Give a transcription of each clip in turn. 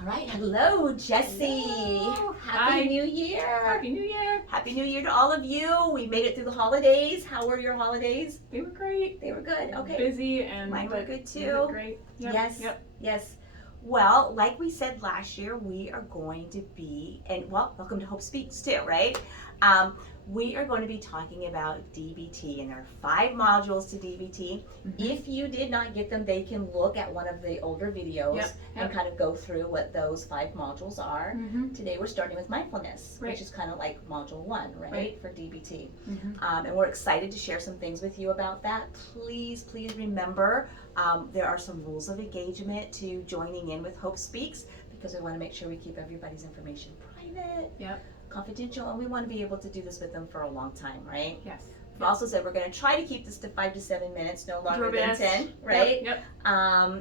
All right, hello, Jessie. Hello. Happy Hi. New Year. Happy New Year. Happy New Year to all of you. We made it through the holidays. How were your holidays? They were great. They were good. Okay. Busy and Mine were good you too. did great. Yep. Yes. Yep. Yes. Well, like we said last year, we are going to be, and well, welcome to Hope Speaks too, right? We are going to be talking about DBT, and there are 5 modules to DBT. If you did not get them, they can look at one of the older videos and kind of go through what those 5 modules are. Today we're starting with mindfulness, which is kind of like module 1, right? For DBT. And we're excited to share some things with you about that. Please remember, there are some rules of engagement to joining in with Hope Speaks, because we want to make sure we keep everybody's information private, confidential, and we want to be able to do this with them for a long time, right? Yes. We also said we're going to try to keep this to 5 to 7 minutes, no longer than 10, right? Yep.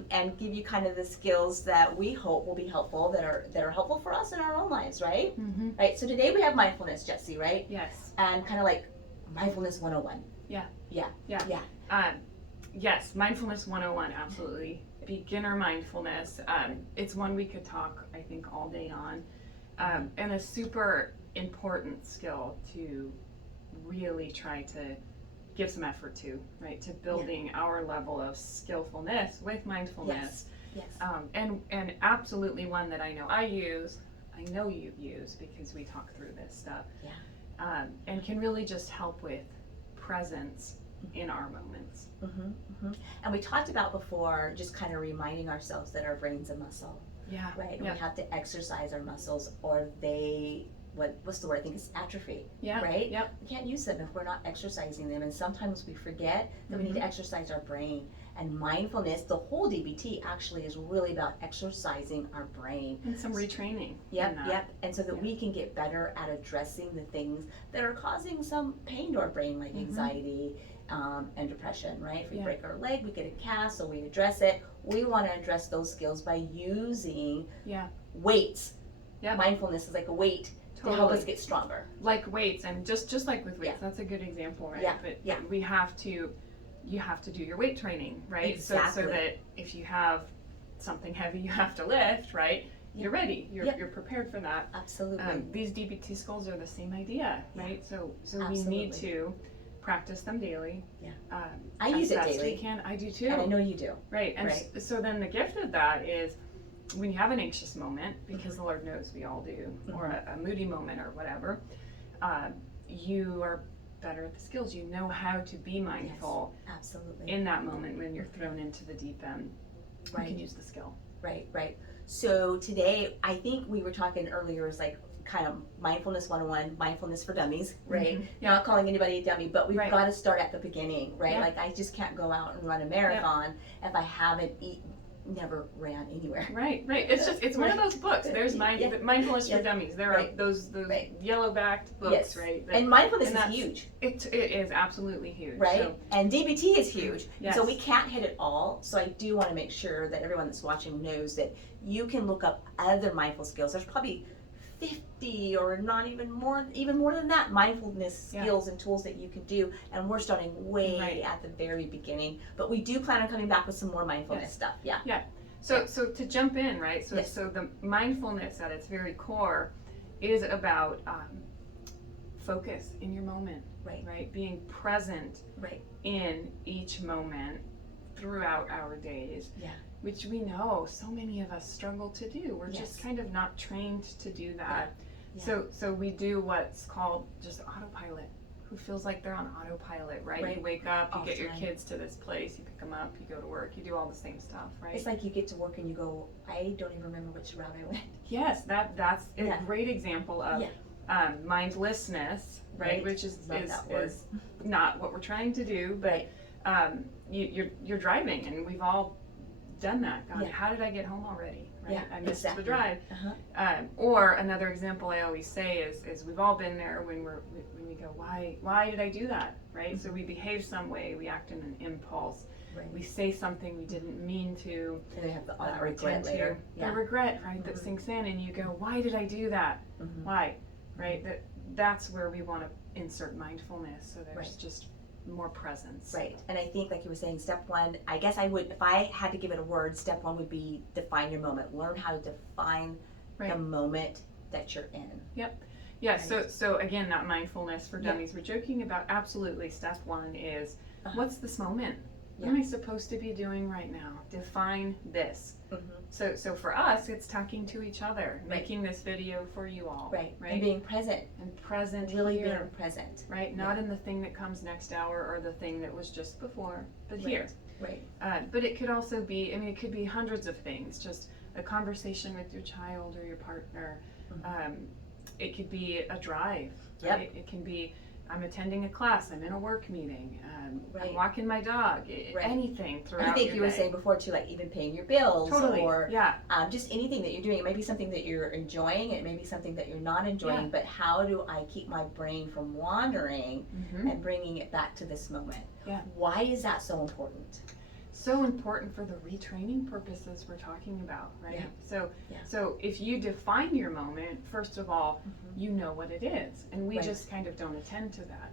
And give you kind of the skills that we hope will be helpful, that are helpful for us in our own lives, right? Right. So today we have mindfulness, Jessie, right? Yes. And kind of like mindfulness 101. Yeah. Yeah. Yes, mindfulness 101, absolutely. Beginner mindfulness. It's one we could talk, I think, all day on. And a super important skill to really try to give some effort to, right? To building our level of skillfulness with mindfulness. Yes. And absolutely one that I know you use because we talk through this stuff. Yeah. And can really just help with presence in our moments. And we talked about before, just kind of reminding ourselves that our brain's a muscle. Yeah. Right. And we have to exercise our muscles, or what's the word? I think it's atrophy. Yeah. Right? Yep. We can't use them if we're not exercising them. And sometimes we forget that we need to exercise our brain. And mindfulness, the whole DBT actually is really about exercising our brain. And some retraining. Yep. And so that we can get better at addressing the things that are causing some pain to our brain, like anxiety and depression, right? If we break our leg, we get a cast, so we address it. We want to address those skills by using weights. Yeah. Mindfulness is like a weight to help us get stronger. Like weights, and just like with weights, that's a good example, right? But you have to do your weight training, right? Exactly. So that if you have something heavy you have to lift, right? You're ready. You're prepared for that. Absolutely. These DBT skills are the same idea, right? So we need to practice them daily. Yeah. I use it daily. We can. I do too. And I know you do. Right. And so then the gift of that is when you have an anxious moment, because the Lord knows we all do, or a moody moment or whatever, you are better at the skills. You know how to be mindful in that moment when you're thrown into the deep end. You can use the skill. Right. So today, I think we were talking earlier, is like kind of mindfulness 101, mindfulness for dummies, right? Not calling anybody a dummy, but we've got to start at the beginning, right? Like I just can't go out and run a marathon if I haven't never ran anywhere. Right. It's one of those books. There's Mindfulness for Dummies. There are those yellow-backed books, right? And mindfulness is huge. It is absolutely huge. Right? So, and DBT is huge. So we can't hit it all. So I do want to make sure that everyone that's watching knows that you can look up other mindful skills. There's probably 50 or not even more than that mindfulness skills and tools that you can do, and we're starting way at the very beginning, but we do plan on coming back with some more mindfulness stuff. So to jump in, right? So the mindfulness at its very core is about focus in your moment, right? Being present in each moment throughout our days. Which we know so many of us struggle to do. We're just kind of not trained to do that. So we do what's called just autopilot. Who feels like they're on autopilot, right? You wake up, you get your kids to this place, you pick them up, you go to work, you do all the same stuff, right? It's like you get to work and you go, I don't even remember which route I went. Yes, that's a great example of mindlessness, right? Which is not what we're trying to do, but you're driving, and we've all done that. God, how did I get home already? Right? I missed the drive. Or another example I always say is we've all been there when we go, why did I do that? Right? So we behave some way, we act in an impulse. We say something we didn't mean to. And they have the regret later. The regret, right? That sinks in, and you go, why did I do that? Why? Right? That's where we want to insert mindfulness. So there's just more presence. Right. And I think, like you were saying, step one, I guess I would, if I had to give it a word, step one would be define your moment. Learn how to define the moment that you're in. Yep. Yeah, Right. so again, that mindfulness for dummies we're joking about, absolutely. Step one is, what's this moment? What am I supposed to be doing right now? Define this. So for us, it's talking to each other, making this video for you all. Right. And being present. And present Really here. being present. Right? Not in the thing that comes next hour or the thing that was just before, but here. Right. But it could also be, I mean, it could be hundreds of things. Just a conversation with your child or your partner. It could be a drive. Right? It can be, I'm attending a class, I'm in a work meeting, I'm walking my dog, anything throughout your day. I think you were saying before too, like even paying your bills or yeah. Just anything that you're doing. It may be something that you're enjoying, it may be something that you're not enjoying, but how do I keep my brain from wandering and bringing it back to this moment? Yeah. Why is that so important? So important for the retraining purposes we're talking about, right? So if you define your moment, first of all, you know what it is, and we just kind of don't attend to that.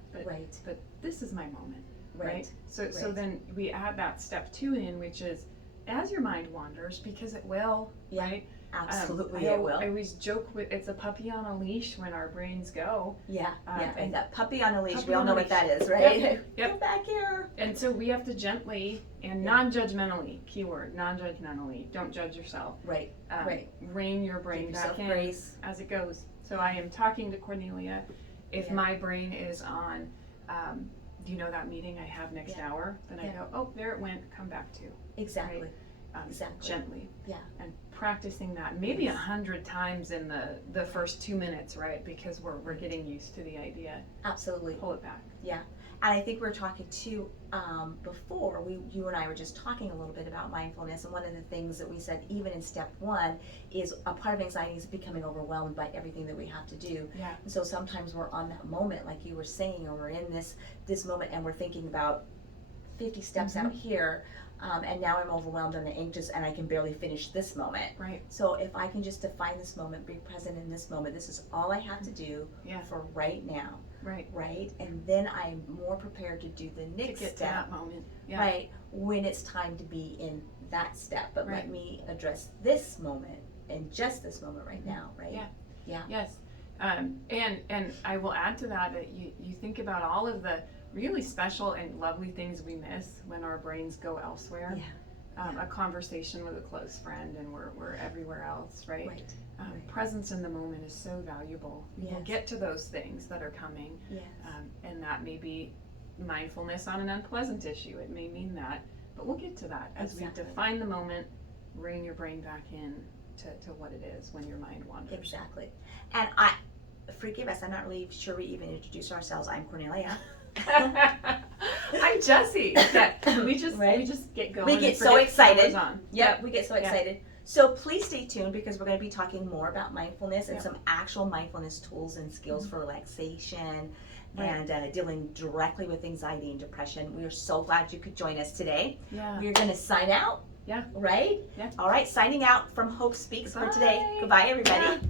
But this is my moment, right? So then we add that step 2 in, which is as your mind wanders, because it will, right? Absolutely, it will. I always joke with it's a puppy on a leash when our brains go. And that puppy on a leash, we all know what that is, right? Get back here. And so we have to gently and non-judgmentally, keyword, non-judgmentally, don't judge yourself. Rein your brain back in as it goes. So I am talking to Cornelia. If my brain is on, do you know that meeting I have next hour? Then I go, oh, there it went, come back to. Exactly. Right? Exactly. Gently. Yeah. And practicing that maybe 100 times in the first 2 minutes, right? Because we're getting used to the idea. Absolutely. Pull it back. Yeah. And I think we were talking too before, you and I were just talking a little bit about mindfulness, and one of the things that we said even in step 1 is a part of anxiety is becoming overwhelmed by everything that we have to do. And so sometimes we're on that moment, like you were saying, or we're in this moment and we're thinking about 50 steps out here. And now I'm overwhelmed and anxious and I can barely finish this moment. So if I can just define this moment, be present in this moment, this is all I have to do for right now. Right? And then I'm more prepared to do the next step. To that moment. Right? When it's time to be in that step. But let me address this moment and just this moment right now, right? Yes. And I will add to that you think about all of the really special and lovely things we miss when our brains go elsewhere. A conversation with a close friend and we're everywhere else, right? Presence in the moment is so valuable. We'll get to those things that are coming, and that may be mindfulness on an unpleasant issue. It may mean that, but we'll get to that as we define the moment, rein your brain back in to what it is when your mind wanders. Exactly. And forgive us, I'm not really sure we even introduced ourselves. I'm Cornelia. I'm Jessie. We just get going. We get so excited. Yep, we get so excited. So please stay tuned because we're going to be talking more about mindfulness and some actual mindfulness tools and skills for relaxation and dealing directly with anxiety and depression. We are so glad you could join us today. We're going to sign out. Right? All right, signing out from Hope Speaks for today. Goodbye, everybody.